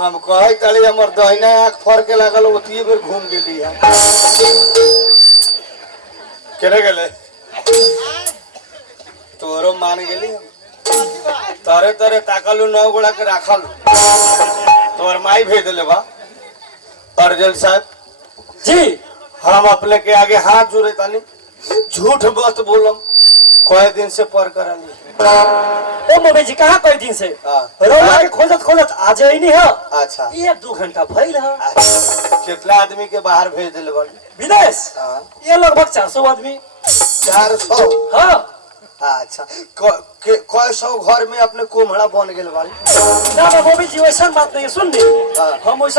हम कहे तली हमर दहिना आँख फर के लागल ओतिए बेर घूम गेली है केने गेले तोरो मान गेली तारे तारे ताकलू नौ गोड़ा के राखल तोर माई भेज दिले बा अर्जन साहब जी हम अपने के आगे हाथ जोड़े तानी झूठ मत बोलम कई दिन से पर कराली ओ मम्मी जी कहाँ कोई दिन से रोला के खोजत खोजत आ जाई नहीं है। अच्छा 1-2 घंटा भइल है। कितना आदमी के बाहर भेज दिले बड़ी विदेश ये लगभग 400 आदमी 400 हाँ अच्छा कई सौ घर में अपने कोमड़ा बन गेल बाड़ी ना मम्मी जी वैसा बात नहीं सुन ली हम